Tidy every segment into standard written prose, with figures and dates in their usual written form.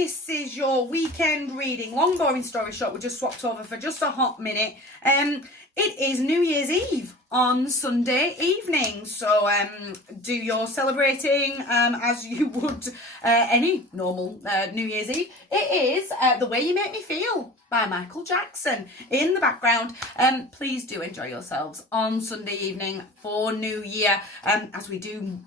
this is your weekend reading. Long boring story short, we just swapped over for just a hot minute. It is New Year's Eve on Sunday evening, so do your celebrating as you would any normal New Year's Eve. It is The Way You Make Me Feel by Michael Jackson in the background. Please do enjoy yourselves on Sunday evening for New Year as we do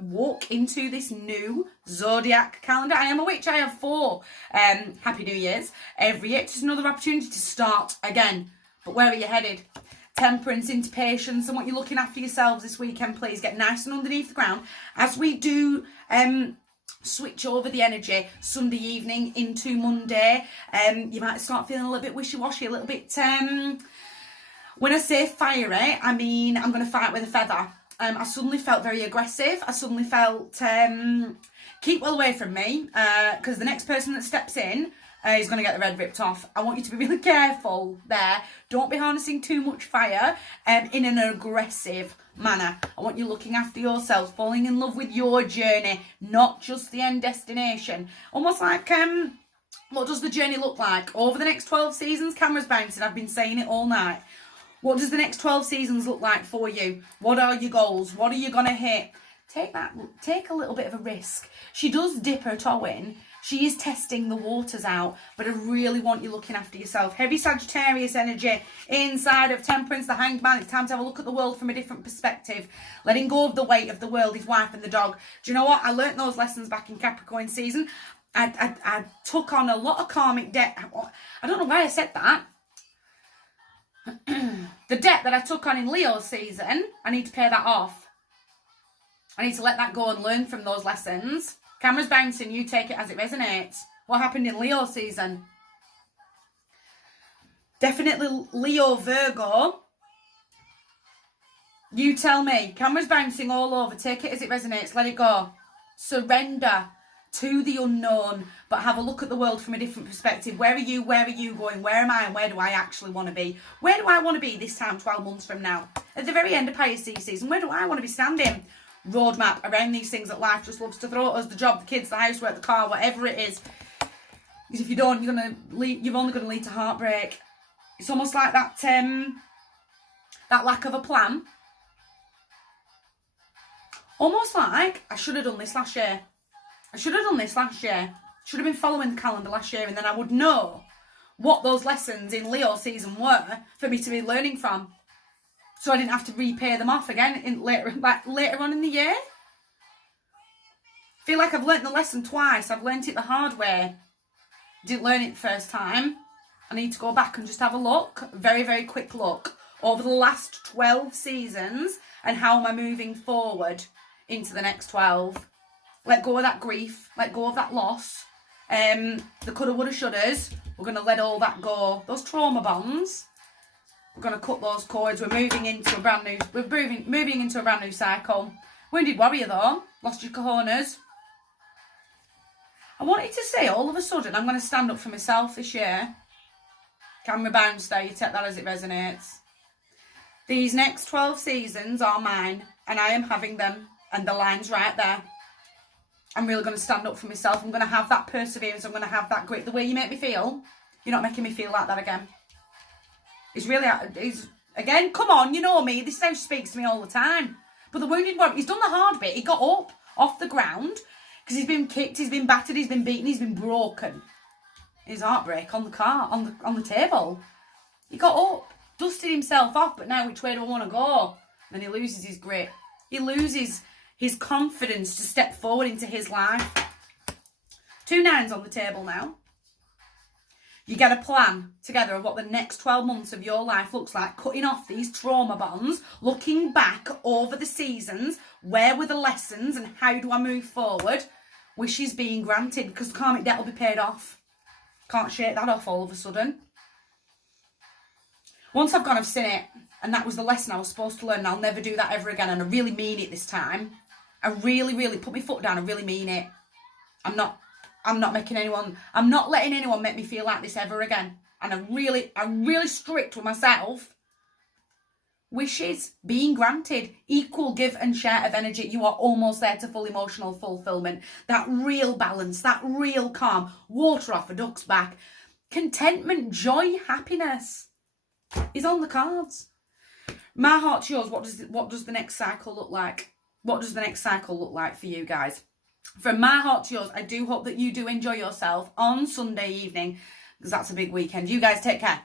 walk into this new zodiac calendar. I am a witch. I have 4 Happy New Year's every year. Just another opportunity to start again. But where are you headed? Temperance into patience, and what you're looking after yourselves this weekend. Please get nice and underneath the ground as we do switch over the energy Sunday evening into Monday. You might start feeling a little bit wishy-washy, a little bit when I say fiery, I mean I'm going to fight with a feather. I suddenly felt very aggressive. I suddenly felt keep well away from me, because the next person that steps in is going to get the red ripped off. I want you to be really careful there. Don't be harnessing too much fire in an aggressive manner. I want you looking after yourselves, falling in love with your journey, not just the end destination. Almost like, what does the journey look like? Over the next 12 seasons, cameras bouncing, I've been saying it all night. What does the next 12 seasons look like for you? What are your goals? What are you going to hit? Take a little bit of a risk. She does dip her toe in. She is testing the waters out, but I really want you looking after yourself. Heavy Sagittarius energy inside of Temperance, the Hanged Man. It's time to have a look at the world from a different perspective. Letting go of the weight of the world, his wife and the dog. Do you know what? I learnt those lessons back in Capricorn season. I took on a lot of karmic debt. I don't know why I said that. The debt that I took on in Leo season, I need to pay that off. I need to let that go and learn from those lessons. Camera's bouncing, you take it as it resonates. What happened in Leo season? Definitely Leo, Virgo. You tell me. Camera's bouncing all over. Take it as it resonates. Let it go. Surrender to the unknown, but have a look at the world from a different perspective. Where are you? Where are you going? Where am I? And where do I actually want to be? Where do I want to be this time 12 months from now? At the very end of Pisces season, where do I want to be standing? Roadmap around these things that life just loves to throw at us: the job, the kids, the housework, the car, whatever it is. Because if you don't, you're only going to lead to heartbreak. It's almost like that that lack of a plan. Almost like I should have done this last year. Should have been following the calendar last year, and then I would know what those lessons in Leo season were for me to be learning from. So I didn't have to repay them off again later on in the year. Feel like I've learnt the lesson twice. I've learnt it the hard way. Didn't learn it the first time. I need to go back and just have a look, very, very quick look, over the last 12 seasons and how am I moving forward into the next 12. Let go of that grief. Let go of that loss. The coulda, woulda, shouldas. We're going to let all that go. Those trauma bonds. We're going to cut those cords. We're moving into a brand new cycle. Wounded warrior though. Lost your cojones. I wanted to say all of a sudden I'm going to stand up for myself this year. Camera bounce there. You take that as it resonates. These next 12 seasons are mine and I am having them, and the line's right there. I'm really going to stand up for myself. I'm going to have that perseverance. I'm going to have that grit. The way you make me feel, you're not making me feel like that again. Again, come on, you know me. This is how she speaks to me all the time. But the wounded warrior, he's done the hard bit. He got up off the ground because he's been kicked, he's been battered, he's been beaten, he's been broken. His heartbreak on the table. He got up, dusted himself off, but now which way do I want to go? And then he loses his grit. He loses his confidence to step forward into his life. 2 9s on the table now. You get a plan together of what the next 12 months of your life looks like, cutting off these trauma bonds, looking back over the seasons, where were the lessons and how do I move forward? Wishes being granted because karmic debt will be paid off. Can't shake that off all of a sudden. Once I've gone, I've seen it, and that was the lesson I was supposed to learn, and I'll never do that ever again, and I really mean it this time. I really, really put my foot down, I really mean it. I'm not letting anyone make me feel like this ever again. And I'm really strict with myself wishes being granted, equal give and share of energy. You are almost there to full emotional fulfillment, that real balance, that real calm, water off a duck's back, contentment, joy, happiness is on the cards. My heart to yours, what does the next cycle look like? What does the next cycle look like for you guys? From my heart to yours, I do hope that you do enjoy yourself on Sunday evening, because that's a big weekend. You guys take care.